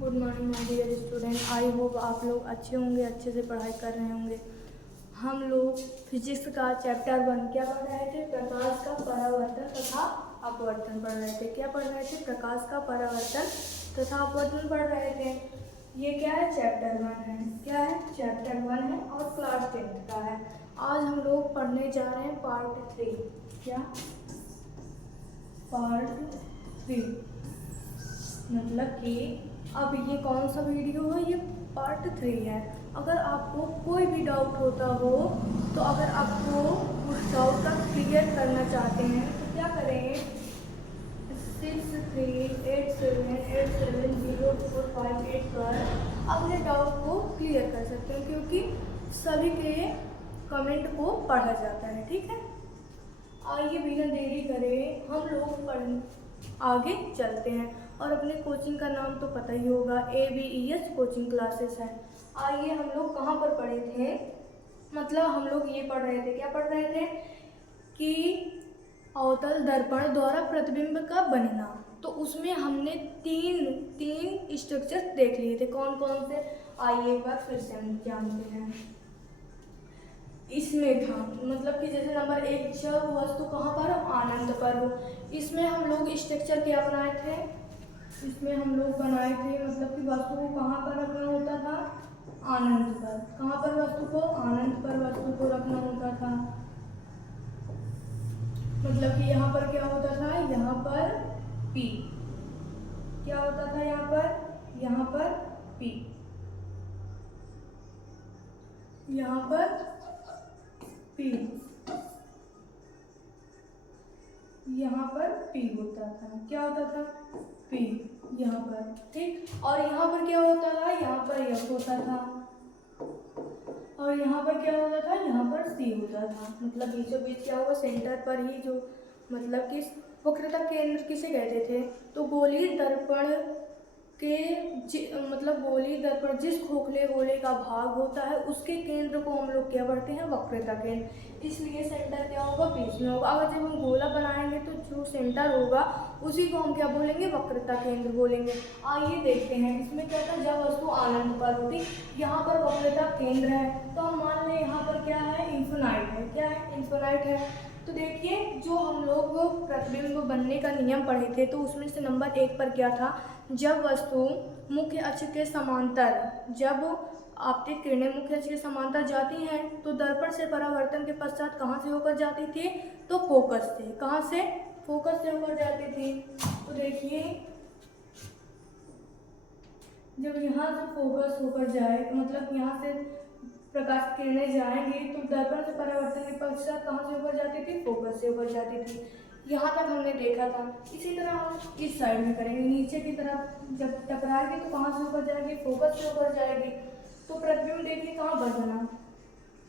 Good morning my dear student. I hope आप लोग अच्छे होंगे, अच्छे से पढ़ाई कर रहे होंगे। हम लोग फिजिक्स का चैप्टर 1 क्या पढ़ रहे थे? प्रकाश का परावर्तन तथा अपवर्तन पढ़ रहे थे। क्या पढ़ रहे थे? प्रकाश का परावर्तन तथा अपवर्तन पढ़ रहे थे। ये क्या है? चैप्टर 1 है। क्या है? चैप्टर 1 है और क्लास 10th का है। आज हम लोग पढ़ने जा रहे हैं पार्ट 3। क्या? पार्ट 3 मतलब कि अब ये कौन सा वीडियो है? ये पार्ट 3 है। अगर आपको कोई भी डाउट होता हो तो अगर आपको उस डाउट का क्लियर करना चाहते हैं तो क्या करें? 6387870458 पर अपने डाउट को क्लियर कर सकते हैं, क्योंकि सभी के कमेंट को पढ़ा जाता है। ठीक है, आइए बिना देरी करे हम लोग आगे चलते हैं। और अपने कोचिंग का नाम तो पता ही होगा, ABES कोचिंग क्लासेस है। आइए हम लोग कहाँ पर पढ़े थे? मतलब हम लोग ये पढ़ रहे थे, क्या पढ़ रहे थे कि अवतल दर्पण द्वारा प्रतिबिंब का बनना। तो उसमें हमने तीन स्ट्रक्चर देख लिए थे। कौन कौन से? आइए एक बार फिर से हम जानते हैं। इसमें था मतलब कि जैसे नंबर 1, जब वस्तु कहाँ पर? अनंत पर हो। इसमें हम लोग स्ट्रक्चर क्या बनाए थे? इसमें हम लोग बनाए थे मतलब कि वस्तु को कहाँ पर रखना होता था? अनंत पर। कहाँ पर वस्तु को? अनंत पर वस्तु को रखना होता था। मतलब कि यहाँ पर क्या होता था? यहाँ पर P क्या होता था? यहाँ पर P, यहाँ पर P, यहाँ पर P होता था। क्या होता था? P यहाँ पर। ठीक, और यहाँ पर क्या होता था? यहाँ पर F होता था। और यहाँ पर क्या होता था? यहाँ पर C होता था। मतलब बीचों बीच क्या होगा? सेंटर पर ही जो मतलब कि वक्रता केंद्र किसे कहते थे? तो गोलीय दर्पण के मतलब गोलीय दर्पण जिस खोखले गोले का भाग होता है उसके केंद्र को हम लोग क्या पढ़ते हैं? वक्रता केंद्र। इसलिए सेंटर क्या होगा? बीच में होगा। अगर जब हम गोला बनाएंगे तो जो सेंटर होगा उसी को हम क्या बोलेंगे? वक्रता केंद्र बोलेंगे। आइए देखते हैं इसमें क्या था। जब वस्तु अनंत पर होती, यहाँ पर वक्रता केंद्र है, तो हम मान लें यहाँ पर क्या है? इन्फिनाइट है। क्या है? इन्फिनाइट है। तो देखिए, जो हम लोग प्रतिबिंब बनने का नियम पढ़े थे तो उसमें से नंबर 1 पर क्या था? जब वस्तु मुख्य अक्ष के समांतर, जब आपतित किरणें मुख्य अक्ष के समांतर जाती हैं तो दर्पण से परावर्तन के पश्चात कहाँ से होकर जाती थी? तो फोकस से। कहाँ से? फोकस से होकर जाती थी। तो देखिए, जब यहाँ से फोकस होकर जाए मतलब यहाँ से प्रकाश किरणें जाएंगी तो दर्पण से परावर्तन के पश्चात कहाँ से होकर जाती थी? फोकस से होकर जाती थी। यहाँ तक हमने देखा था। इसी तरह हम इस साइड में करेंगे। नीचे की तरफ जब टकराएगी तो कहाँ से होकर जाएगी? फोकस से होकर जाएगी। तो प्रतिबिंब देखिए कहाँ पर बना?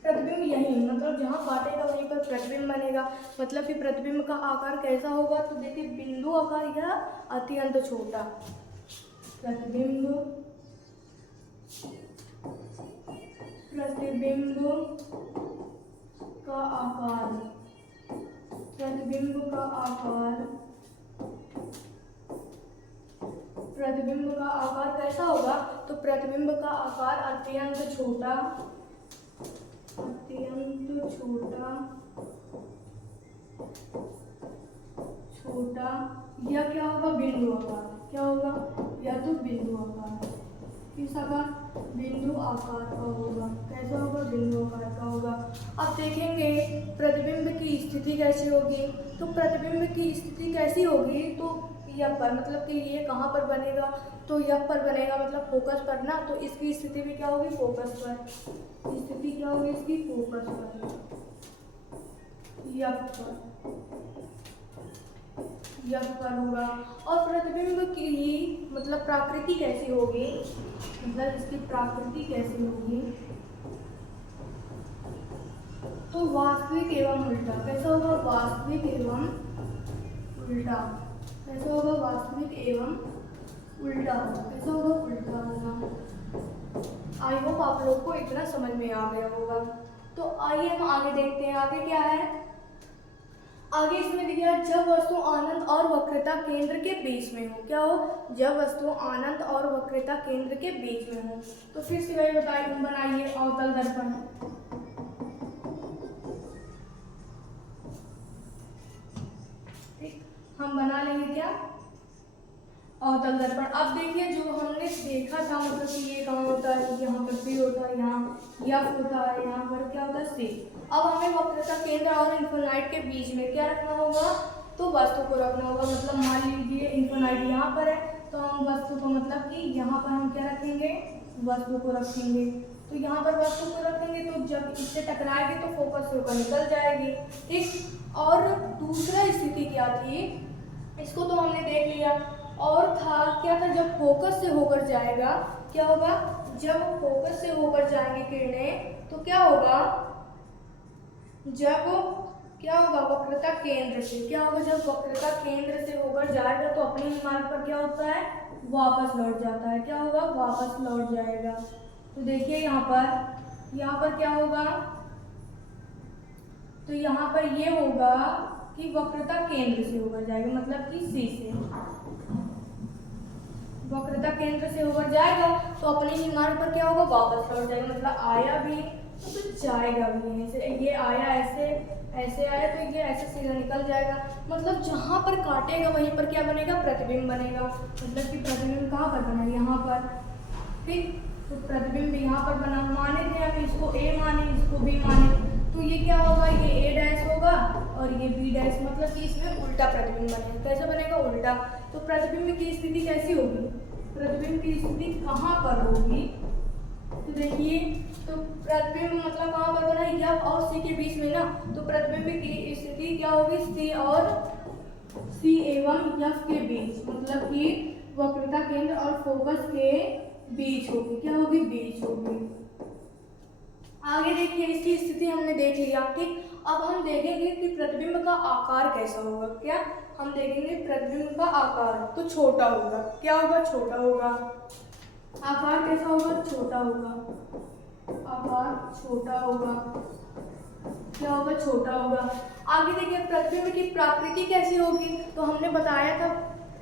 प्रतिबिंब यहीं, मतलब जहाँ काटेगा वहीं पर प्रतिबिंब बनेगा। मतलब कि प्रतिबिंब का आकार कैसा होगा? तो देखिए, बिंदु आकार या अत्यंत छोटा। प्रतिबिंब का आकार, प्रतिबिंब का आकार कैसा होगा? तो प्रतिबिंब का आकार अत्यंत छोटा, यह क्या होगा? बिंदु आकार। क्या होगा? या तो बिंदु आकार। किस आकार? बिंदु आकार का होगा। कैसा होगा? बिंदु आकार का होगा। अब देखेंगे प्रतिबिंब की स्थिति कैसी होगी। तो प्रतिबिंब की स्थिति कैसी होगी? तो यह पर, मतलब कि ये कहाँ पर बनेगा? तो यह पर बनेगा, मतलब फोकस पर ना। तो इसकी स्थिति भी क्या होगी? फोकस पर। स्थिति क्या होगी इसकी? फोकस पर, यह पर होगा। और प्रतिबिंब की मतलब प्रकृति कैसी होगी? मतलब इसकी प्रकृति कैसी होगी? तो वास्तविक एवं उल्टा। कैसा होगा? वास्तविक एवं उल्टा। कैसा होगा? वास्तविक एवं उल्टा होगा। कैसा होगा? उल्टा होगा। आई होप आप लोग को इतना समझ में आ गया होगा। तो आइए हम आगे देखते हैं। आगे क्या है? आगे इसमें दिया जब वस्तु अनंत और वक्रता केंद्र के बीच में हो। क्या हो? जब वस्तु अनंत और वक्रता केंद्र के बीच में हो। तो फिर से वही बताइए, बनाइए अवतल दर्पण। ठीक, हम बना लेंगे क्या? अवतल दर्पण। अब देखिए जो हमने देखा था, मतलब कि ये कहाँ होता है, यहाँ पर P होता है, यहाँ F होता है, यहाँ पर क्या होता है C। अब हमें वक्रता केंद्र और इन्फिनाइट के बीच में क्या रखना होगा? तो वस्तु को रखना होगा। मतलब मान लीजिए इन्फिनाइट यहाँ पर है, तो हम वस्तु को मतलब कि यहाँ पर हम क्या रखेंगे? वस्तु को रखेंगे। तो यहाँ पर वस्तु को रखेंगे तो जब इससे टकराएगी तो फोकस से होकर निकल जाएगी। ठीक, और दूसरा स्थिति क्या थी, इसको तो हमने देख लिया। और था क्या था, जब फोकस से होकर जाएगा क्या होगा? जब फोकस से होकर जाएंगे किरणें तो क्या होगा? जब क्या होगा? वक्रता केंद्र से क्या होगा? जब वक्रता केंद्र से होकर जाएगा तो अपने ही मार्ग पर क्या होता है? वापस लौट जाता है। क्या होगा? वापस लौट जाएगा। तो देखिए यहाँ पर क्या होगा? तो यहाँ पर ये होगा कि वक्रता केंद्र से होकर जाएगा, मतलब कि C से वक्रता केंद्र से होकर जाएगा तो अपने ही मार्ग पर क्या होगा? वापस लौट जाएगा। मतलब आया भी तो जाएगा भी। ऐसे ये आया, ऐसे आया तो ये ऐसे सीधा निकल जाएगा। मतलब जहाँ पर काटेगा वहीं पर क्या बनेगा? प्रतिबिंब बनेगा। मतलब कि प्रतिबिंब कहाँ पर बना? यहाँ पर। ठीक, तो प्रतिबिंब यहाँ पर बना। माने थे हम इसको A माने, इसको B माने, तो ये क्या होगा? ये A डैश होगा और ये B डैश, मतलब कि इसमें उल्टा प्रतिबिंब बनेगा। कैसे बनेगा? उल्टा। तो प्रतिबिंब की स्थिति कैसी होगी? प्रतिबिंब की स्थिति कहाँ पर होगी? तो देखिए, तो प्रतिबिंब मतलब कहाँ पर बना? F और C के बीच में ना। तो प्रतिबिंब की स्थिति क्या होगी? C एवं F के बीच, मतलब कि वक्रता केंद्र और फोकस के बीच होगी। क्या होगी? बीच होगी। आगे देखिए, इसकी स्थिति हमने देख लिया। ठीक, अब हम देखेंगे कि प्रतिबिंब का आकार कैसा होगा। क्या हम देखेंगे? प्रतिबिंब का आकार तो छोटा होगा। क्या होगा? छोटा होगा। आकार कैसा होगा? छोटा होगा। आकार छोटा होगा। क्या होगा? छोटा होगा। आगे देखिए, प्रतिबिंब की प्रकृति कैसी होगी। तो हमने बताया था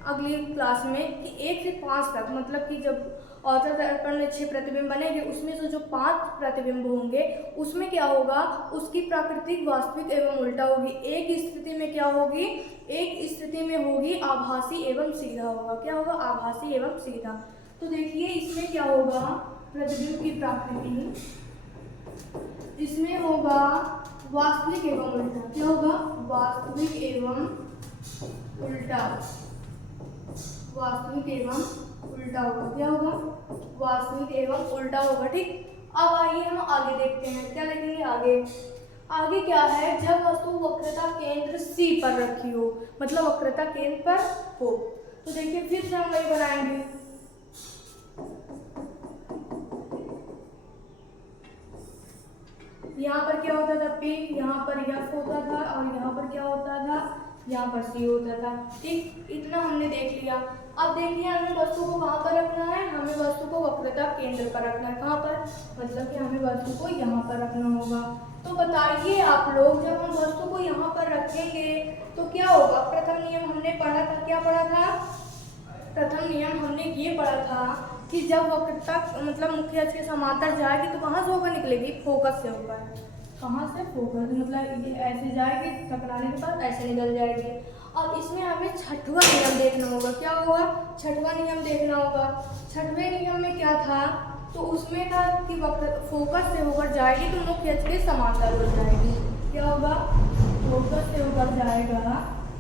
अगली क्लास में कि 1 से 5 तक, मतलब कि जब अवतल दर्पण में 6 प्रतिबिंब बनेंगे, उसमें से जो 5 प्रतिबिंब होंगे उसमें क्या होगा? उसकी प्रकृति वास्तविक एवं उल्टा होगी। एक स्थिति में क्या होगी? एक स्थिति में होगी आभासी एवं सीधा होगा। क्या होगा? आभासी एवं सीधा। तो देखिए इसमें क्या होगा? प्रतिबिंब की प्रकृति इसमें होगा वास्तविक एवं उल्टा। क्या होगा? वास्तविक एवं उल्टा। वास्तविक एवं उल्टा होगा। क्या होगा? वास्तविक एवं उल्टा होगा। ठीक, अब आइए हम आगे देखते हैं। क्या देखेंगे आगे? आगे क्या है? जब वस्तु वक्रता केंद्र C पर रखी हो, मतलब वक्रता केंद्र पर हो। तो देखिए फिर से हम वही बनाएंगे। यहाँ पर क्या होता था? P, यहाँ पर F होता था और यहाँ पर क्या होता था? यहाँ पर C होता था। ठीक, इतना हमने देख लिया। अब देखिए हमें वस्तु को कहाँ पर रखना है? हमें वस्तु को वक्रता केंद्र पर रखना है। कहाँ पर? मतलब कि हमें वस्तु को यहाँ पर रखना होगा। तो बताइए आप लोग, जब हम वस्तु को यहाँ पर रखेंगे तो क्या होगा? प्रथम नियम हमने पढ़ा था। क्या पढ़ा था? प्रथम नियम हमने ये पढ़ा था कि जब वक्रता मतलब मुख्य अक्ष के समांतर जाएगी तो कहाँ से होकर निकलेगी? फोकस से होकर। कहाँ से? फोकस। मतलब ये ऐसे जाएगी, टकराने के बाद ऐसे निकल जाएगी। अब इसमें हमें छठवां नियम देखना होगा। क्या होगा? छठवां नियम देखना होगा। छठवें नियम में क्या था? तो उसमें था कि फोकस से होकर जाएगी तो मुख्य अक्ष के समांतर हो जाएगी। क्या होगा? फोकस से होकर जाएगा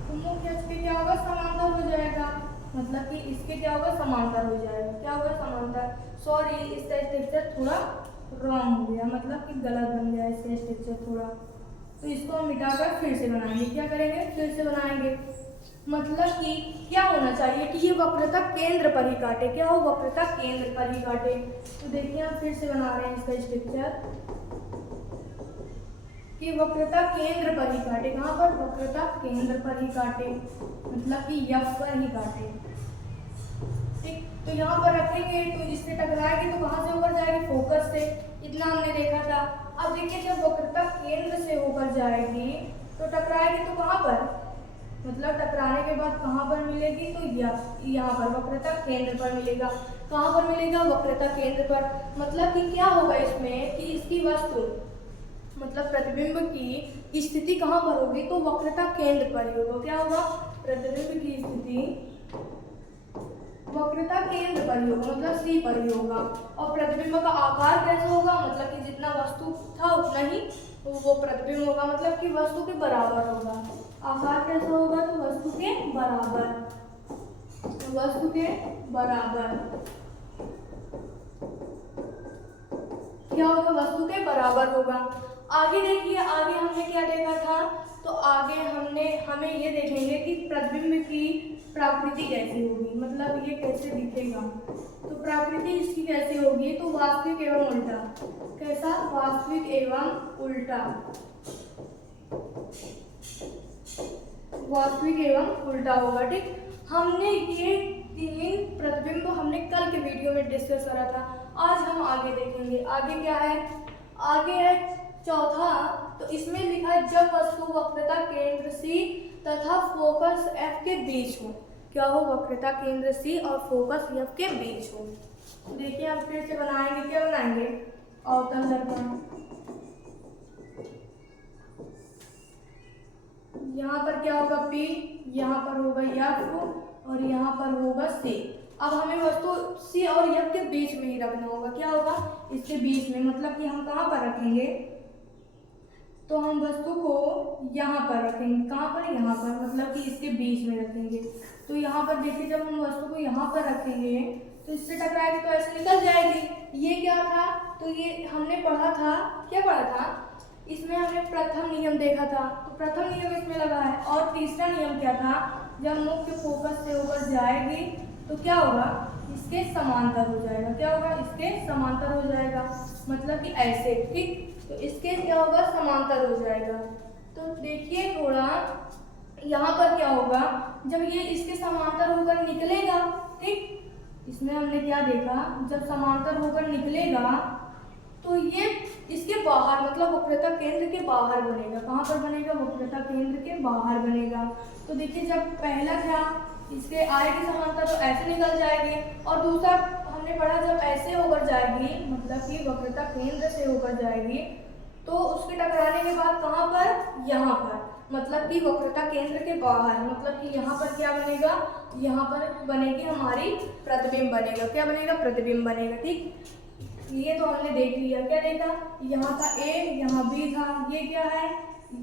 तो मुख्य अक्ष के क्या होगा? समांतर हो जाएगा। मतलब कि इसके क्या होगा? समांतर हो जाएगा। क्या होगा? समांतर। सॉरी, इसका स्ट्रक्चर थोड़ा रॉन्ग हो गया, मतलब कि गलत बन गया इसका स्ट्रक्चर थोड़ा। तो इसको हम मिटाकर फिर से बनाएंगे। क्या करेंगे? फिर से बनाएंगे। मतलब कि क्या होना चाहिए कि ये वक्रता केंद्र पर ही काटे। क्या हो? वक्रता केंद्र पर ही काटे। तो देखिए हम फिर से बना रहे हैं इसका स्ट्रक्चर कि वक्रता केंद्र पर ही काटे। कहाँ पर? वक्रता केंद्र पर ही काटे, मतलब कि F पर ही काटे। ठीक, तो यहाँ पर रखेंगे तो इससे टकराएगी तो कहाँ से होकर जाएगी? फोकस से। इतना हमने देखा था। अब देखिए जब वक्रता केंद्र से होकर जाएगी तो टकराएगी तो कहाँ पर, मतलब टकराने के बाद कहाँ पर मिलेगी, तो यहाँ पर वक्रता केंद्र पर मिलेगा। कहाँ पर मिलेगा, वक्रता केंद्र पर। मतलब कि क्या होगा इसमें कि इसकी वस्तु मतलब प्रतिबिंब की स्थिति कहाँ पर होगी, तो वक्रता केंद्र पर ही होगा। क्या होगा, प्रतिबिंब की स्थिति वक्रता केंद्र पर ही होगा, मतलब सी पर ही होगा। और प्रतिबिंब का आकार कैसा होगा, मतलब कि जितना वस्तु था उतना ही वो प्रतिबिंब होगा, मतलब कि वस्तु के बराबर होगा। आकार कैसा होगा, तो वस्तु के बराबर, वस्तु के बराबर। क्या होगा, वस्तु के बराबर होगा। आगे देखिए, आगे हमने क्या देखा था, तो आगे हमें ये देखेंगे कि प्रतिबिंब की प्रकृति कैसी होगी, मतलब ये कैसे दिखेगा। तो प्रकृति इसकी कैसी होगी, तो वास्तविक एवं उल्टा। कैसा, वास्तविक एवं उल्टा, वास्तविक एवं उल्टा होगा। ठीक, हमने ये 3 प्रतिबिंब हमने कल के वीडियो में डिस्कस करा था। आज हम आगे देखेंगे। आगे क्या है, आगे है चौथा। तो इसमें लिखा है जब वस्तु वक्रता केंद्र सी तथा फोकस एफ के बीच हो। क्या हो, वक्रता केंद्र सी और फोकस एफ के बीच हो। तो देखिए हम फिर से बनाएंगे, क्या बनाएंगे, अवतल दर्पण। यहाँ पर क्या होगा, P, यहाँ पर होगा F और यहाँ पर होगा C। अब हमें वस्तु C और F के बीच में ही रखना होगा। क्या होगा, इसके बीच में, मतलब कि हम कहाँ पर रखेंगे, तो हम वस्तु को यहाँ पर रखेंगे। कहाँ पर, यहाँ पर, मतलब कि इसके बीच में रखेंगे। तो यहाँ पर देखिए, जब हम वस्तु को यहाँ पर रखेंगे तो इससे टकराएगी तो ऐसे निकल जाएगी। ये क्या था, तो ये हमने पढ़ा था, क्या पढ़ा था, इसमें हमने प्रथम नियम देखा था। तो प्रथम नियम इसमें लगा है। और तीसरा नियम क्या था, जब मुख्य फोकस से होकर जाएगी तो क्या होगा, इसके समांतर हो जाएगा। क्या होगा, इसके समांतर हो जाएगा, मतलब कि ऐसे। ठीक, तो इसके क्या होगा, समांतर हो जाएगा। तो देखिए थोड़ा यहाँ पर क्या होगा, जब ये इसके समांतर होकर निकलेगा, ठीक, इसमें हमने क्या देखा, जब समांतर होकर निकलेगा तो ये इसके बाहर, मतलब वक्रता केंद्र के बाहर बनेगा। कहाँ पर बनेगा, वक्रता केंद्र के बाहर बनेगा। तो देखिए जब पहला था, इसके आएगी समांतर तो ऐसे निकल जाएगी, और दूसरा हमने पढ़ा जब ऐसे होकर जाएगी, मतलब कि वक्रता केंद्र से होकर जाएगी तो उसके टकराने के बाद कहाँ पर, यहाँ पर, मतलब कि वक्रता केंद्र के बाहर, मतलब कि यहाँ पर क्या बनेगा, यहाँ पर बनेगी हमारी प्रतिबिंब बनेगा। क्या बनेगा, प्रतिबिंब बनेगा। ठीक, ये तो हमने देख लिया। क्या देखा, यहाँ था A, यहाँ B था, ये क्या है,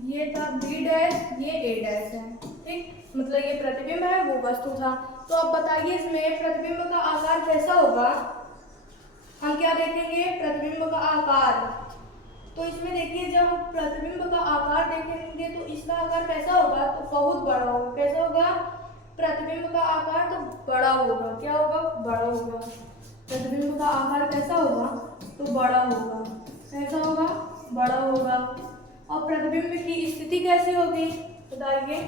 ये था B डैश, ये A डैश है। ठीक, मतलब ये प्रतिबिंब है, वो वस्तु था। तो अब बताइए इसमें प्रतिबिंब का आकार कैसा होगा, हम क्या देखेंगे, प्रतिबिंब का आकार। तो इसमें देखिए जब प्रतिबिंब का आकार देखेंगे तो इसका आकार कैसा होगा, तो बहुत बड़ा होगा। कैसा होगा, प्रतिबिंब का आकार तो बड़ा होगा। क्या होगा, बड़ा होगा। प्रतिबिंब का आकार कैसा होगा, तो बड़ा होगा। कैसा होगा, बड़ा होगा। और प्रतिबिंब की स्थिति कैसी होगी, बताइए,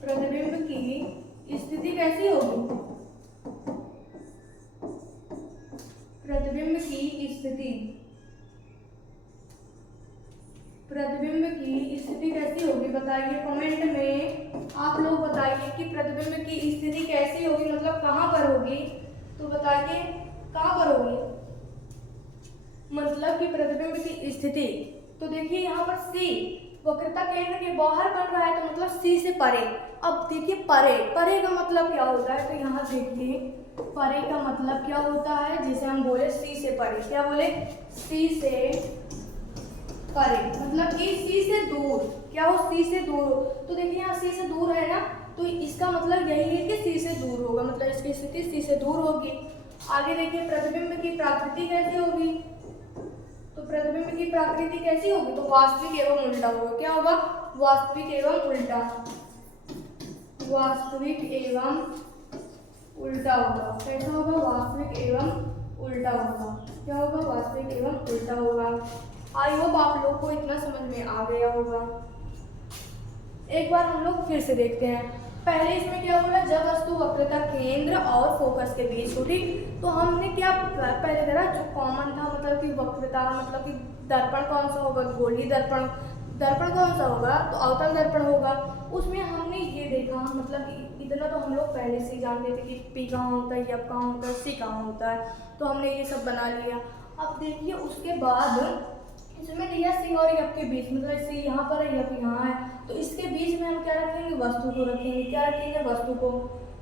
प्रतिबिंब की स्थिति कैसी होगी, प्रतिबिंब की स्थिति, प्रतिबिंब की स्थिति कैसी होगी, बताइए कमेंट में आप लोग बताइए कि प्रतिबिंब की स्थिति कैसी होगी, मतलब कहाँ पर होगी। तो बताइए कहाँ पर होगी, मतलब कि प्रतिबिंब की स्थिति। तो देखिए यहाँ पर C वक्रता केंद्र के बाहर बन रहा है, तो मतलब C से परे। अब देखिए परे, परे का मतलब क्या होता है, तो यहाँ देखिए परे का मतलब क्या होता है, जैसे हम बोले C से परे। क्या बोले, C से परे, मतलब कि C से दूर। क्या हो, C से दूर हो। तो देखिए यहाँ C से दूर है ना, तो इसका मतलब यही है कि C से दूर होगा, मतलब इसकी स्थिति C से दूर होगी। आगे देखिए प्रतिबिंब की प्रकृति कैसी होगी, तो प्रतिबिंब की प्रकृति कैसी होगी, तो वास्तविक एवं उल्टा होगा। क्या होगा, वास्तविक एवं उल्टा, वास्तविक एवं उल्टा होगा। कैसा होगा, वास्तविक एवं उल्टा होगा। क्या होगा, वास्तविक एवं उल्टा होगा। आई होप आप लोग को इतना समझ में आ गया होगा। एक बार हम लोग फिर से देखते हैं। पहले इसमें क्या बोला, जब वस्तु वक्रता केंद्र और फोकस के बीच हो। ठीक, तो हमने क्या पहले करा, जो कॉमन था, मतलब कि वक्रता, मतलब कि दर्पण कौन सा होगा, गोलीय दर्पण दर्पण कौन सा होगा, तो अवतल दर्पण होगा। उसमें हमने ये देखा, मतलब इतना तो हम लोग पहले से ही जानते थे कि P कहाँ होता है, F कहाँ होता है, C कहाँ होता है, तो हमने ये सब बना लिया। अब देखिए उसके बाद इसमें दिया C और F के बीच, मतलब C यहाँ पर है, F यहाँ है, तो इसके बीच में हम क्या रखेंगे, वस्तु को रखेंगे। क्या रखेंगे, वस्तु को।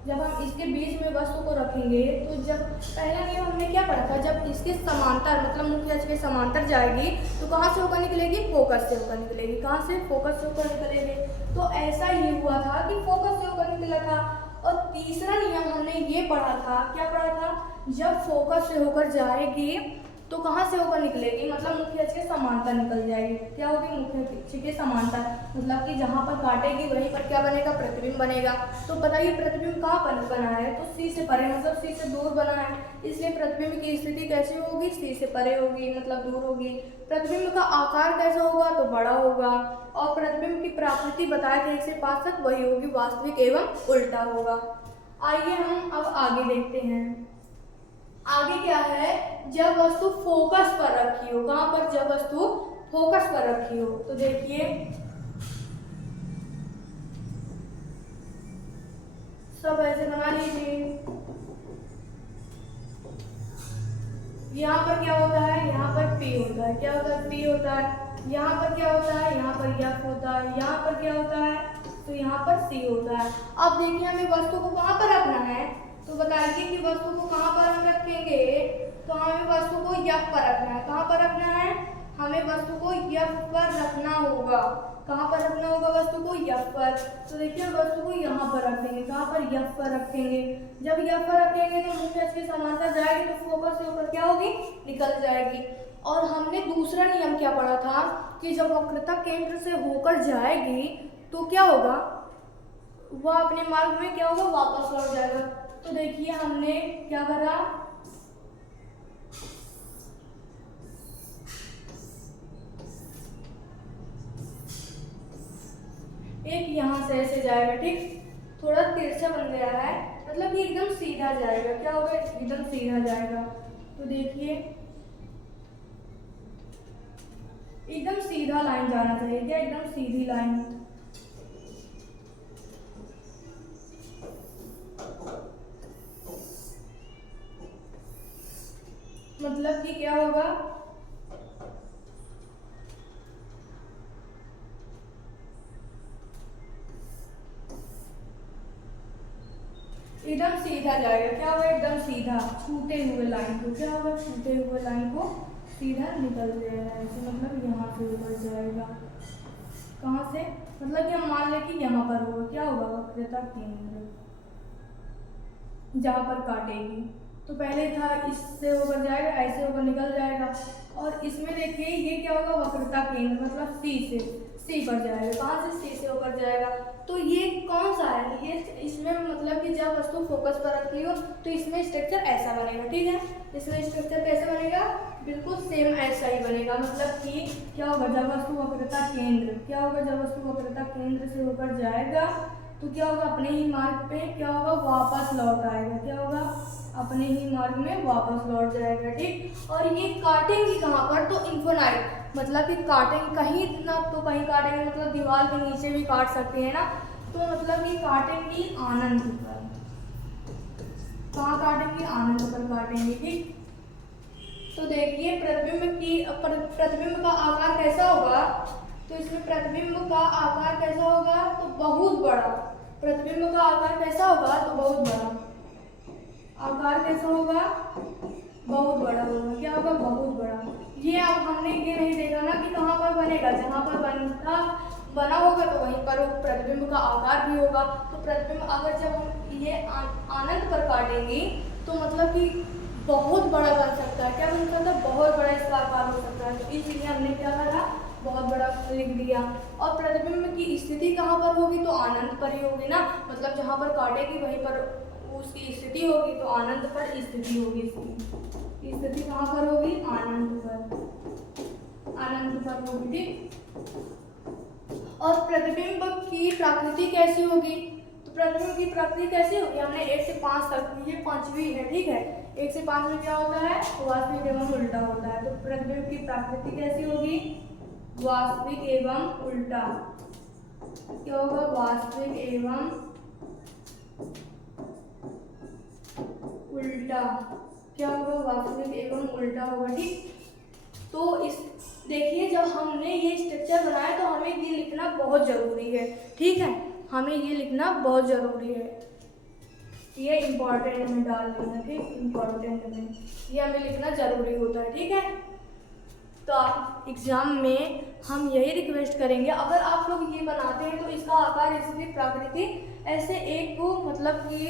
जब हम इसके बीच में वस्तु को रखेंगे तो जब पहला नियम हमने क्या पढ़ा था, जब इसके समांतर मतलब मुख्य अक्ष के समांतर जाएगी तो कहाँ से होकर निकलेगी, फोकस से होकर निकलेगी। कहाँ से, फोकस से होकर निकलेगी। तो ऐसा ही हुआ था कि फोकस से होकर निकला था। और तीसरा नियम हमने ये पढ़ा था, क्या पढ़ा था, जब फोकस से होकर जाएगी तो कहाँ से होकर निकलेगी, मतलब मुख्य अक्ष के समांतर निकल जाएगी। क्या होगी, मुख्य अक्ष के समांतर, मतलब कि जहाँ पर काटेगी वहीं पर क्या बनेगा, प्रतिबिंब बनेगा। तो बताइए प्रतिबिंब कहाँ बना है, तो C से परे, मतलब C से दूर बना है, इसलिए प्रतिबिंब की स्थिति कैसी होगी, C से परे होगी, मतलब दूर होगी। प्रतिबिंब का आकार कैसा होगा, तो बड़ा होगा। और प्रतिबिंब की प्रकृति बताए थे 1 से 5 तक, वही होगी, वास्तविक एवं उल्टा होगा। आइए हम अब आगे देखते हैं। आगे क्या है, जब वस्तु फोकस पर रखी हो, कहां पर, जब वस्तु फोकस पर रखी हो, तो देखिए सब ऐसे बना लीजिए। यहाँ पर क्या होता है, यहाँ पर P होता है, क्या होता है, P होता है। यहाँ पर क्या होता है, यहाँ पर F होता है। यहाँ पर क्या होता है, तो यहाँ पर C होता है। अब देखिए हमें वस्तु को कहाँ पर रखना है, तो बताइए कि वस्तु को कहाँ पर हम रखेंगे, तो हमें वस्तु को F पर रखना है। कहाँ पर रखना है, हमें वस्तु को F पर रखना होगा। कहाँ पर रखना होगा, वस्तु को F पर। तो देखिए वस्तु को यहाँ पर रखेंगे, कहाँ पर, F पर रखेंगे। जब F पर रखेंगे तो मुख्य अक्ष के समांतर जाएगी तो फोकस से होकर क्या होगी, निकल जाएगी। और हमने दूसरा नियम क्या पढ़ा था कि जब वक्रता केंद्र से होकर जाएगी तो क्या होगा, वह अपने मार्ग में क्या होगा, वापस लौट जाएगा। तो देखिए हमने क्या करा, एक यहाँ से ऐसे जाएगा, ठीक, थोड़ा तिरछा बन गया है, मतलब कि एकदम सीधा जाएगा। क्या होगा, एकदम सीधा जाएगा। तो देखिए एकदम सीधा लाइन जाना चाहिए, क्या, एकदम सीधी लाइन। मतलब कि क्या होगा, एकदम सीधा जाएगा। क्या होगा, एकदम सीधा, छूटे हुए लाइन को, क्या होगा, छूटे हुए लाइन को सीधा निकल जाएगा ऐसे, मतलब यहाँ से ऊपर जाएगा। कहाँ से, मतलब कि हम मान लें कि यहाँ पर होगा, क्या होगा, वक्रता केंद्र जहाँ पर काटेगी। तो पहले था इससे होकर जाएगा, ऐसे होकर निकल जाएगा। और इसमें देखिए ये क्या होगा, वक्रता केंद्र, मतलब C पर जाएगा। कहाँ से, C से होकर जाएगा। तो ये कौन सा है, ये इसमें मतलब कि जब वस्तु फोकस पर रखी हो तो इसमें स्ट्रक्चर ऐसा बनेगा, ठीक है। इसमें स्ट्रक्चर कैसे बनेगा, बिल्कुल सेम ऐसा ही बनेगा। मतलब कि क्या होगा, जब वस्तु वक्रता केंद्र, क्या होगा, जब वस्तु वक्रता केंद्र से होकर जाएगा तो क्या होगा, अपने ही मार्ग पे क्या होगा, वापस लौट आएगा। क्या होगा, अपने ही मार्ग में वापस लौट जाएगा, ठीक। और ये काटेंगे कहाँ पर, तो इन्फिनाइट, मतलब कि काटेंगे कहीं ना तो कहीं काटेंगे, मतलब दीवार के नीचे भी काट सकते हैं ना। तो मतलब ये काटेंगे आनंद पर, कहाँ काटेंगे, आनंद पर काटेंगे, ठीक। तो देखिए प्रतिबिंब का आकार कैसा होगा, तो इसमें प्रतिबिंब का आकार कैसा होगा, तो बहुत बड़ा। प्रतिबिंब का आकार कैसा होगा, तो बहुत बड़ा। आकार कैसा होगा, बहुत बड़ा होगा। क्या होगा, बहुत बड़ा। ये अब हमने ये नहीं देखा ना कि कहाँ पर बनेगा, जहाँ पर बना होगा तो वहीं पर प्रतिबिंब का आकार भी होगा। तो प्रतिबिंब अगर जब हम ये आनंद पर काटेंगे तो मतलब कि बहुत बड़ा बन सकता है। क्या बन सकता है, बहुत बड़ा इसका आकार हो सकता है। तो इसलिए हमने क्या करा, बहुत बड़ा लिख दिया। और प्रतिबिंब की स्थिति कहाँ पर होगी, तो आनंद पर ही होगी ना, मतलब जहाँ पर काटेगी वहीं पर उसकी स्थिति होगी। तो आनंद पर स्थिति होगी, इसकी स्थिति कहाँ पर होगी, आनंद पर, आनंद पर होगी, ठीक। और प्रतिबिंब की प्रकृति कैसी होगी, तो प्रतिबिंब की प्रकृति कैसी होगी, हमने 1 से 5 तक, ये 5वीं है, ठीक है। 1 से 5 में क्या होता है, वास्तविक एवं उल्टा होता है। तो प्रतिबिंब की प्रकृति कैसी होगी, वास्तविक एवं उल्टा। क्या होगा? वास्तविक एवं उल्टा। क्या होगा? वास्तविक एवं उल्टा होगा। ठीक, तो इस देखिए जब हमने ये स्ट्रक्चर बनाया तो हमें ये लिखना बहुत ज़रूरी है। ठीक है, हमें ये लिखना बहुत ज़रूरी है, ये इम्पॉर्टेंट में डाल देना। ठीक, इम्पॉर्टेंट में ये हमें लिखना ज़रूरी होता है। ठीक है, तो आप एग्ज़ाम में हम यही रिक्वेस्ट करेंगे, अगर आप लोग ये बनाते हैं तो इसका आकार, इसकी प्रकृति ऐसे एक को मतलब कि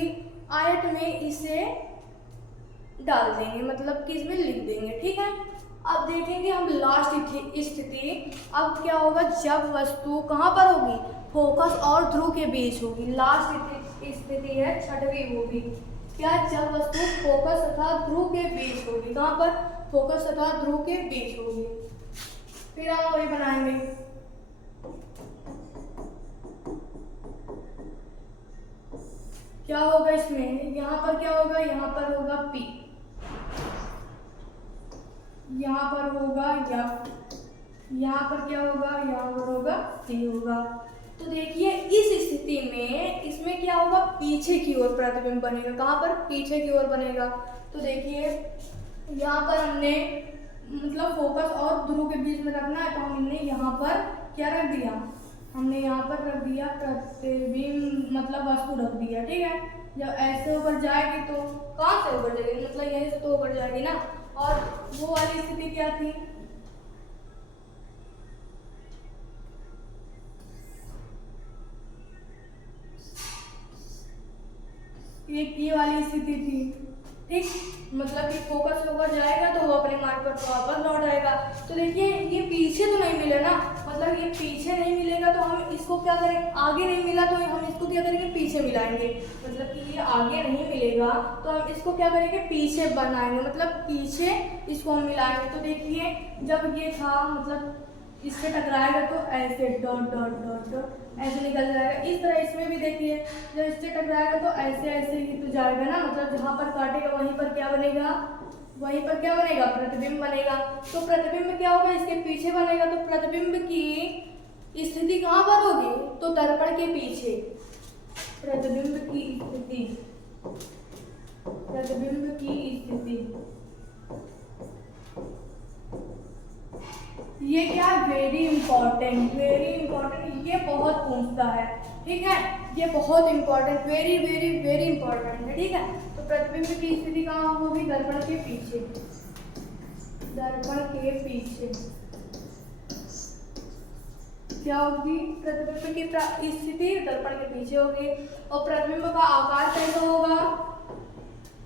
आयत में इसे डाल देंगे, मतलब कि इसमें लिख देंगे। ठीक है, अब देखेंगे हम लास्ट स्थिति। अब क्या होगा? जब वस्तु कहाँ पर होगी? फोकस और ध्रुव के बीच होगी। लास्ट स्थिति है छठवीं, वो भी क्या? जब वस्तु फोकस तथा ध्रुव के बीच होगी। कहाँ पर? फोकस तथा ध्रुव के बीच होगी। फिर हम वही बनाएंगे। क्या होगा इसमें? यहाँ पर क्या होगा? यहाँ पर होगा P, यहाँ पर होगा F, यहाँ पर क्या होगा? यहाँ पर होगा C होगा। तो देखिए इस स्थिति में इसमें क्या होगा? पीछे की ओर प्रतिबिंब बनेगा। कहाँ पर? पीछे की ओर बनेगा। तो देखिए यहाँ पर हमने मतलब फोकस और ध्रुव के बीच में रखना है, तो हमने यहाँ पर क्या रख दिया? हमने यहाँ पर रख दिया प्रतिबिंब, मतलब वस्तु रख दिया। ठीक है, जब ऐसे ऊपर जाएगी तो कहाँ से ऊपर जाएगी? मतलब यहीं से तो ऊपर जाएगी ना। और वो वाली स्थिति क्या थी? ये वाली स्थिति थी। ठीक, मतलब कि फोकस ऊपर जाएगा तो वो अपने मार्ग पर वापस लौट आएगा। तो देखिए ये पीछे तो नहीं मिले ना, मतलब ये पीछे नहीं मिलेगा तो हम इसको क्या करेंगे? आगे नहीं मिला तो हम इसको क्या करेंगे? पीछे मिलाएंगे। मतलब कि ये आगे नहीं मिलेगा तो हम इसको क्या करेंगे? पीछे बनाएंगे, मतलब पीछे इसको हम मिलाएंगे। तो देखिए जब ये था मतलब इससे टकराएगा तो ऐसे डॉट डॉट डॉट डॉट ऐसे निकल जाएगा। इस तरह इसमें भी देखिए जब इससे टकराएगा तो ऐसे ऐसे ही तो जाएगा ना, मतलब जहाँ पर काटेगा वहीं पर क्या बनेगा? वहीं पर क्या बनेगा? प्रतिबिंब बनेगा। तो प्रतिबिंब क्या होगा? इसके पीछे बनेगा। तो प्रतिबिंब की स्थिति कहाँ पर होगी? तो दर्पण के पीछे। प्रतिबिंब की स्थिति, प्रतिबिंब की स्थिति ये क्या? वेरी इंपॉर्टेंट, वेरी इंपॉर्टेंट, ये बहुत पूछता है। ठीक है, ये बहुत important, very very very important है। ठीक है, तो प्रतिबिंब की स्थिति कहाँ होगी? दर्पण के पीछे, दर्पण के पीछे क्या होगी? प्रतिबिंब की स्थिति दर्पण के पीछे होगी। और प्रतिबिंब का आकार कैसा होगा?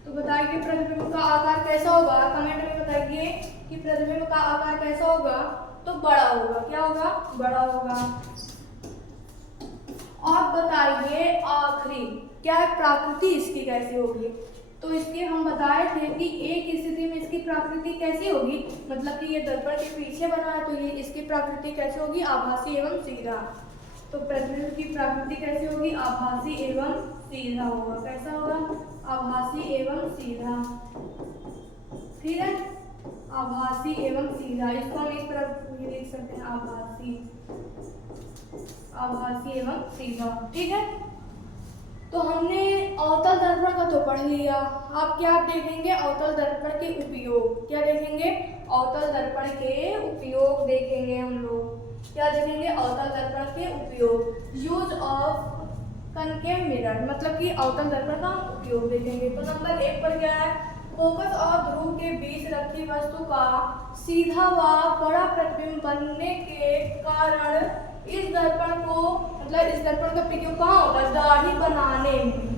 तो बताइए प्रतिबिंब का आकार कैसा होगा? कमेंट में बताइए कि प्रतिबिंब का आकार कैसा होगा? तो बड़ा होगा। क्या होगा? बड़ा होगा। और बताइए आखिरी क्या है? प्रकृति इसकी कैसी होगी? तो इसके हम बताए थे कि एक स्थिति में इसकी प्रकृति कैसी होगी, मतलब कि ये दर्पण के पीछे बना है तो ये इसकी प्रकृति कैसी होगी? आभासी एवं सीधा। तो प्रतिबिंब की प्रकृति कैसी होगी? आभासी एवं सीधा होगा। कैसा होगा? आभासी एवं सीधा। ठीक है, आभासी एवं सीधा। इसको हम इस तरफ ये लिख सकते हैं, आभासी, आभासी एवं सीधा। ठीक है, तो हमने अवतल दर्पण का तो पढ़ लिया। अब क्या देखेंगे? अवतल दर्पण के उपयोग। क्या देखेंगे? अवतल दर्पण के उपयोग देखेंगे हम लोग। क्या देखेंगे? अवतल दर्पण के उपयोग। यूज ऑफ कनकेव मिरर, मतलब कि अवतल दर्पण का उपयोग देखेंगे। तो नंबर 1 पर क्या है? फोकस और ध्रुव के बीच रखी वस्तु का सीधा व बड़ा प्रतिबिंब बनने के कारण इस दर्पण को, मतलब इस दर्पण का उपयोग कहाँ होगा? दाढ़ी बनाने में।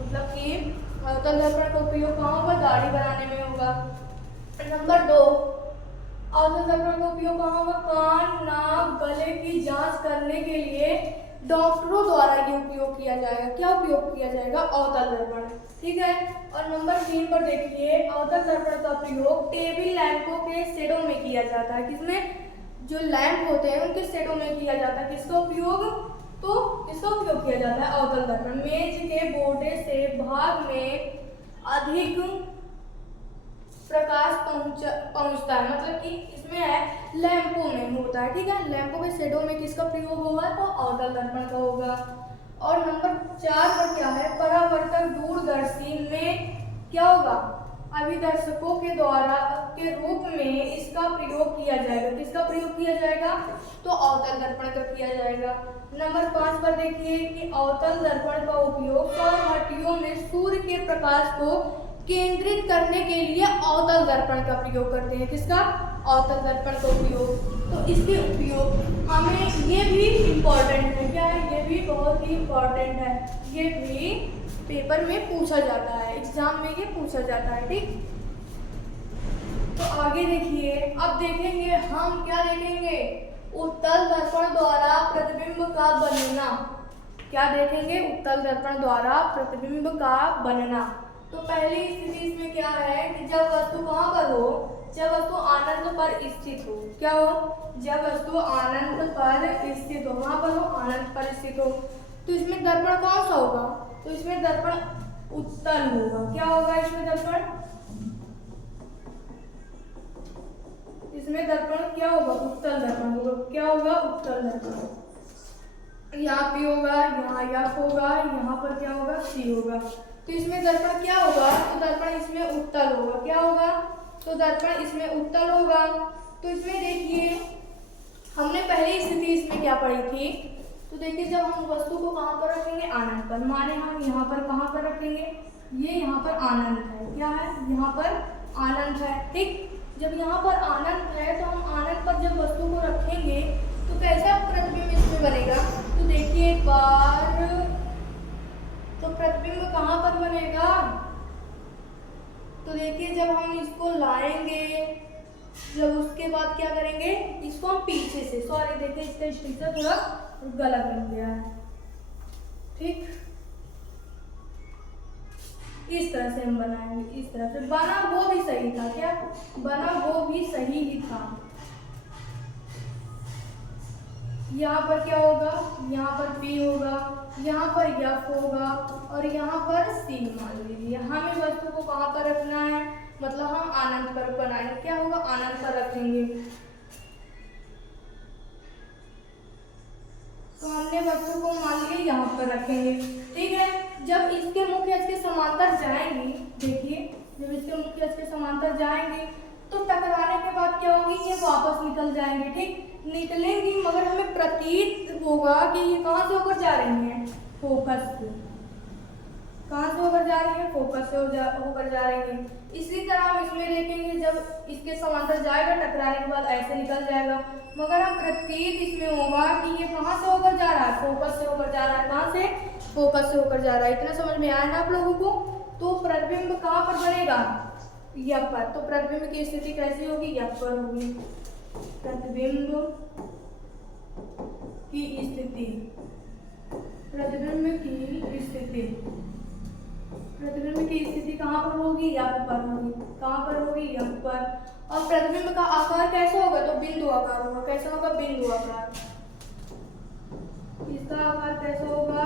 मतलब कि अवतल दर्पण का उपयोग कहाँ होगा? दाढ़ी बनाने में होगा। नंबर 2, अवतल दर्पण का उपयोग कहाँ होगा? कान, नाक, गले की जांच करने के लिए डॉक्टरों द्वारा ये उपयोग किया जाएगा। क्या उपयोग किया जाएगा? अवतल दर्पण। ठीक है, और नंबर 3 पर देखिए अवतल दर्पण का प्रयोग टेबल लैंपों के शेडो में किया जाता है। किसमें? जो लैंप होते हैं उनके शेडो में किया जाता है। किसका उपयोग? तो किसका उपयोग किया जाता है? अवतल दर्पण। मेज के बोर्डे से भाग में अधिक प्रकाश पहुंचता है, मतलब कि इसमें है लैंपों में होता है, ठीक है। लैंपों के शेडो में किसका प्रयोग होगा, तो अवतल दर्पण का होगा। और नंबर 4 पर क्या है, परावर्तक दूरदर्शी में क्या होगा, अभिदर्शकों के द्वारा के रूप में इसका प्रयोग किया जाएगा। किसका प्रयोग किया जाएगा, तो अवतल दर्पण का किया जाएगा। नंबर 5 पर देखिए कि अवतल दर्पण का उपयोग सौर भट्टियों में सूर्य के प्रकाश को केंद्रित करने के लिए अवतल दर्पण का प्रयोग करते हैं। किसका, अवतल दर्पण का उपयोग। तो इसके उपयोग हमें ये भी इम्पोर्टेंट है, क्या है, ये भी बहुत ही इम्पोर्टेंट है, ये भी पेपर में पूछा जाता है, एग्जाम में ये पूछा जाता है, ठीक। तो आगे देखिए, अब देखेंगे हम क्या देखेंगे, उत्तल दर्पण द्वारा प्रतिबिंब का बनना। क्या देखेंगे, उत्तल दर्पण द्वारा प्रतिबिंब का बनना। तो पहली स्थिति इसमें क्या है कि जब वस्तु कहाँ पर हो, जब वस्तु अनंत पर स्थित हो, क्या हो, जब वस्तु अनंत पर स्थित हो, वहां पर हो, अनंत पर स्थित हो, तो इसमें दर्पण कौन सा होगा, तो इसमें दर्पण उत्तल होगा। क्या होगा इसमें दर्पण, इसमें दर्पण क्या होगा, उत्तल दर्पण होगा। क्या होगा, उत्तल दर्पण। यहाँ P होगा, यहाँ F होगा, यहाँ पर क्या होगा, C होगा। तो इसमें दर्पण क्या होगा, तो दर्पण इसमें उत्तल होगा। क्या होगा, तो दर्पण इसमें उत्तल होगा। तो इसमें देखिए हमने पहली स्थिति इसमें क्या पढ़ी थी, तो देखिए जब हम वस्तु को कहाँ पर रखेंगे, आनंद पर, माने हम यहाँ पर कहाँ पर रखेंगे, ये यहाँ पर आनंद है, क्या है, यहाँ पर आनंद है, ठीक। जब यहाँ पर आनंद है तो हम आनंद पर जब वस्तु को रखेंगे तो कैसा प्रतिबिंब इसमें बनेगा, तो देखिए एक बार, तो प्रतिबिंब कहाँ पर बनेगा, तो देखिए जब हम इसको लाएंगे, जब उसके बाद क्या करेंगे, इसको हम पीछे से, सॉरी देखिए इसका स्ट्रक्चर थोड़ा गलत बन गया है, ठीक। इस तरह से हम बनाएंगे, इस तरह से बना वो भी सही था, क्या बना वो भी सही ही था। यहाँ पर क्या होगा, यहाँ पर P होगा, यहाँ पर F होगा और यहाँ पर C मान लीजिए। हमें वस्तु को कहाँ पर रखना है, मतलब हम अनंत पर बनाएंगे, क्या होगा, अनंत पर रखेंगे। तो हमने वस्तु को मान लिया यहाँ पर रखेंगे, ठीक है। जब इसके मुख्य अक्ष के समांतर जाएंगी, देखिए जब इसके मुख्य अक्ष के समांतर जाएंगे तो टकराने के बाद क्या होगी, ये वापस निकल जाएंगे, ठीक। निकलेंगी मगर हमें प्रतीत होगा कि ये कहाँ से होकर जा रही हैं, फोकस से। कहाँ से होकर जा रही है, फोकस से होकर जा रही है। इसी तरह हम इसमें देखेंगे जब इसके समांतर जाएगा, टकराने के बाद ऐसे निकल जाएगा, मगर हम प्रतीत इसमें होगा कि ये कहाँ से होकर जा रहा है, फोकस से होकर जा रहा है। कहाँ से, फोकस से होकर जा रहा है। इतना समझ में आया ना आप लोगों को। तो प्रतिबिंब कहाँ पर बनेगा, F पर। तो प्रतिबिंब की स्थिति कैसी होगी, F पर होगी। प्रतिबिंब की स्थिति, प्रतिबिंब की स्थिति, प्रतिबिंब की स्थिति कहाँ पर होगी, F पर होगी। कहाँ पर होगी, F पर। और प्रतिबिंब का आकार कैसा होगा, तो बिंदु आकार होगा। कैसा होगा, बिंदु आकार। इसका आकार कैसा होगा,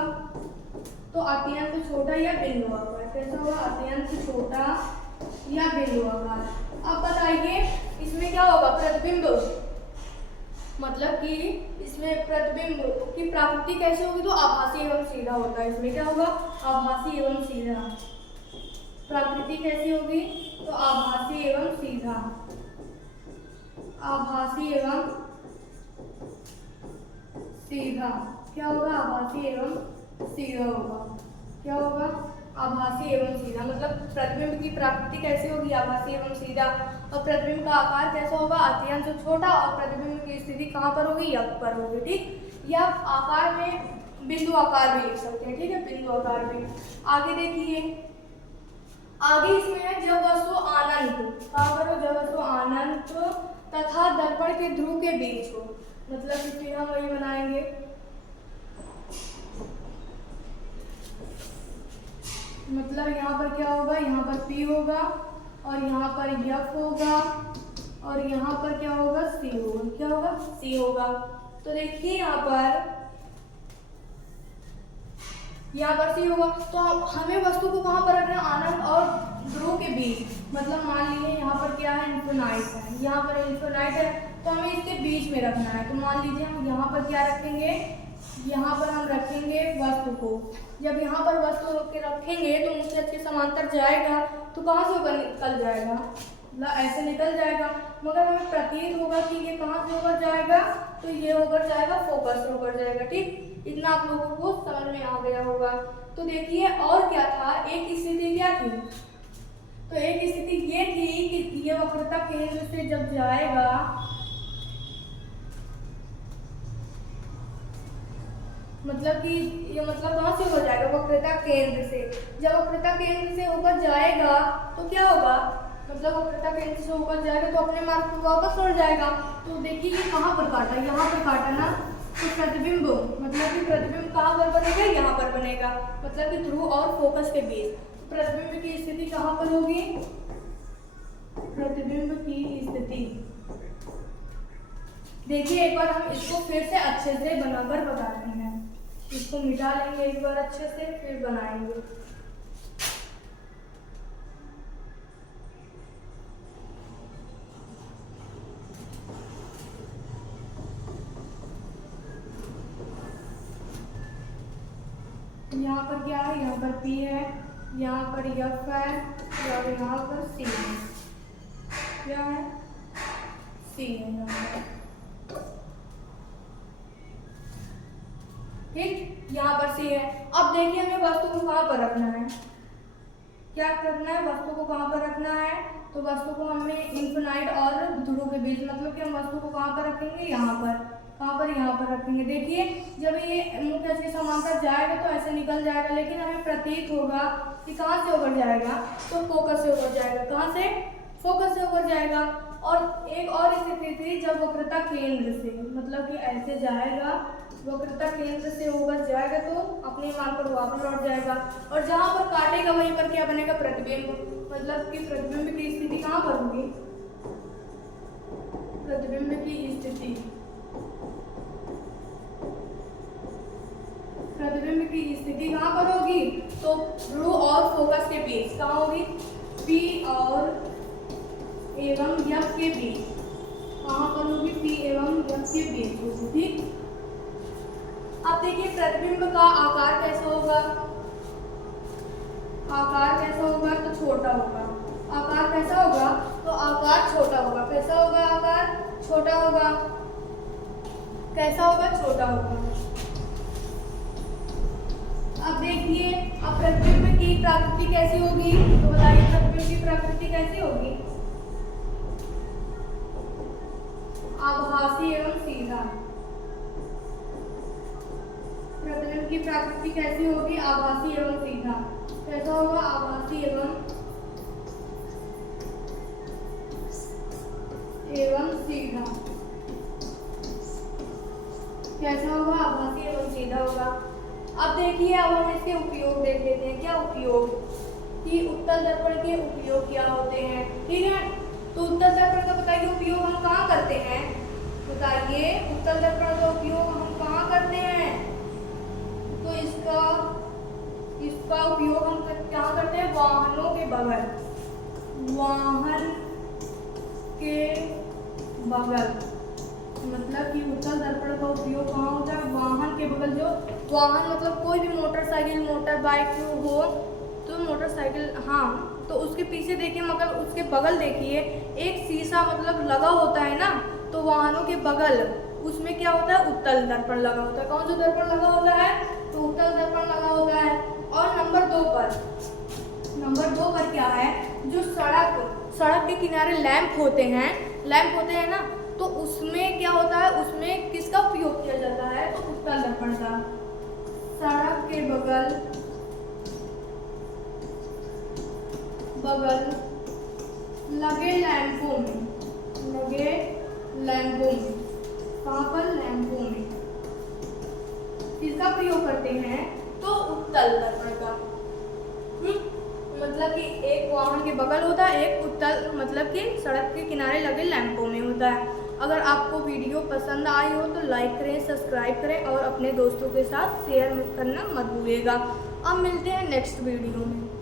तो अत्यंत छोटा या बिंदु आकार। कैसा होगा, अत्यंत छोटा या बिंदु आकार। अब बताइए इसमें क्या होगा, प्रतिबिंब, मतलब कि इसमें प्रतिबिंब की प्रकृति कैसे होगी, तो आभासी एवं सीधा होता है। इसमें क्या होगा, आभासी एवं सीधा। प्रकृति कैसी होगी, तो आभासी एवं सीधा, आभासी एवं सीधा। क्या होगा, आभासी एवं सीधा होगा। क्या होगा, आभासी एवं सीधा, मतलब प्रतिबिंब की प्रकृति कैसी होगी, आभासी एवं सीधा। और प्रतिबिंब का आकार कैसा होगा, अत्यंत छोटा। और प्रतिबिंब की स्थिति कहाँ पर होगी, F पर होगी, ठीक। या आकार में बिंदु आकार भी लिख सकते हैं, ठीक है, बिंदु आकार भी। आगे देखिए, आगे इसमें है जब वस्तु अनंत, कहाँ पर हो, जब वस्तु अनंत तथा दर्पण के ध्रुव के बीच हो, मतलब इसमें हम वही बनाएंगे। मतलब यहाँ पर क्या होगा, यहाँ पर P होगा और यहाँ पर F होगा और यहाँ पर क्या होगा, C होगा। क्या होगा, C होगा। तो देखिए यहाँ पर C होगा। तो हमें वस्तु को कहाँ पर रखना है, अनंत और ध्रुव के बीच, मतलब मान लीजिए यहाँ पर क्या है, इन्फिनाइट है, यहाँ पर इन्फिनाइट है, तो हमें इसके बीच में रखना है। तो मान लीजिए हम यहाँ पर क्या रखेंगे, यहाँ पर हम रखेंगे वस्तु को। जब यहाँ पर वस्तु के रखेंगे तो मुझसे अच्छे समांतर जाएगा, तो कहाँ से होकर निकल जाएगा, मतलब ऐसे निकल जाएगा, मगर हमें प्रतीत होगा कि ये कहाँ से होकर जाएगा, तो ये होकर जाएगा, फोकस होकर जाएगा। ठीक, इतना आप लोगों को समझ में आ गया होगा। तो देखिए और क्या था, एक स्थिति क्या थी, तो एक स्थिति ये थी कि ये वक्रता केंद्र से जब जाएगा, मतलब कि ये मतलब कहाँ से हो जाएगा, वक्रता केंद्र से। जब वक्रता केंद्र से होकर जाएगा तो क्या होगा, मतलब वक्रता केंद्र से होकर जाएगा तो अपने मार्ग पर वापस लौट जाएगा। तो देखिए ये कहाँ पर काटा, यहाँ पर काटा ना, तो प्रतिबिंब, मतलब कि प्रतिबिंब कहाँ पर बनेगा, यहाँ पर बनेगा, मतलब कि ध्रुव और फोकस के बीच। प्रतिबिंब की स्थिति कहाँ पर होगी, प्रतिबिंब की स्थिति देखिए एक बार हम इसको फिर से अच्छे से बनाकर बताते हैं। इसको मिटा लेंगे एक बार अच्छे से, फिर बनाएंगे। यहाँ पर क्या है, यहाँ पर P है, यहाँ पर F है और यहाँ पर C है। क्या है, C है यहाँ पर। ठीक, यहाँ पर C है। अब देखिए हमें वस्तु को कहाँ पर रखना है, क्या करना है, वस्तु को कहाँ पर रखना है, तो वस्तु को हमें इन्फिनाइट और ध्रुव के बीच, मतलब कि हम वस्तु को कहाँ पर रखेंगे, यहाँ पर, कहाँ पर, यहाँ पर रखेंगे। देखिए जब ये मुख्य अक्ष के समांतर जाएगा तो ऐसे निकल जाएगा, लेकिन हमें प्रतीत होगा कि कहाँ से होकर जाएगा, तो फोकस से होकर जाएगा। कहाँ से, फोकस से होकर जाएगा। और एक और स्थिति थी जब वक्रता केंद्र से, मतलब कि ऐसे जाएगा, वक्रता केंद्र से होकर जाएगा तो अपने मान पर वापस लौट जाएगा, और जहाँ पर काटेगा वहीं पर क्या बनेगा, प्रतिबिंब, मतलब कि प्रतिबिंब की स्थिति कहाँ पर होगी, प्रतिबिंब की स्थिति, प्रतिबिंब की स्थिति कहाँ पर होगी, तो ध्रुव और फोकस के बीच कहाँ होगी, P और एवं F के बीच, कहाँ पर होगी, P एवं F के बीच होगी। ठीक, अब देखिए प्रतिबिंब का आकार कैसा होगा, आकार कैसा होगा, तो छोटा होगा। आकार कैसा होगा, तो आकार छोटा होगा। कैसा होगा, आकार छोटा होगा। कैसा होगा, छोटा होगा। अब देखिए अब प्रतिबिंब की प्रकृति कैसी होगी, तो बताइए प्रतिबिंब की प्रकृति कैसी होगी, आभासी एवं सीधा। प्रतिबिंब की प्रकृति कैसी होगी, आभासी एवं सीधा। कैसा होगा, आभासी एवं सीधा। कैसा होगा, आभासी एवं सीधा होगा। अब देखिए अब हम इसके उपयोग देख लेते हैं। क्या उपयोग, कि उत्तल दर्पण के उपयोग क्या होते हैं। ठीक है, तो उत्तल दर्पण का बताइए उपयोग हम कहाँ करते हैं, बताइए उत्तल दर्पण का उपयोग हम कहाँ करते हैं, तो इसका उपयोग हम क्या करते हैं, वाहनों के बगल, वाहन के बगल, मतलब कि उत्तल दर्पण का उपयोग कहाँ होता है, वाहन के बगल। जो वाहन मतलब कोई भी मोटरसाइकिल, मोटर बाइक हो, तो मोटरसाइकिल, हाँ, तो उसके पीछे देखिए, मगर उसके बगल देखिए एक शीशा मतलब लगा होता है ना, तो वाहनों के बगल उसमें क्या होता है, उत्तल दर्पण लगा होता है। कौन सा दर्पण लगा होता है, तो उत्तल दर्पण लगा होता है। और नंबर 2 पर क्या है, जो सड़क के किनारे लैंप होते हैं ना, तो उसमें क्या होता है, उसमें किसका उपयोग किया जाता है, तो उत्तल दर्पण का। सड़क के बगल लगे लैंपों में, कहाँ पर, लैंपों में किसका प्रयोग करते हैं, तो उत्तल दर्पण का। मतलब कि एक वाहन के बगल होता है, एक उत्तल मतलब कि सड़क के किनारे लगे लैंपों में होता है। अगर आपको वीडियो पसंद आई हो तो लाइक करें, सब्सक्राइब करें और अपने दोस्तों के साथ शेयर करना मत भूलिएगा। अब मिलते हैं नेक्स्ट वीडियो में।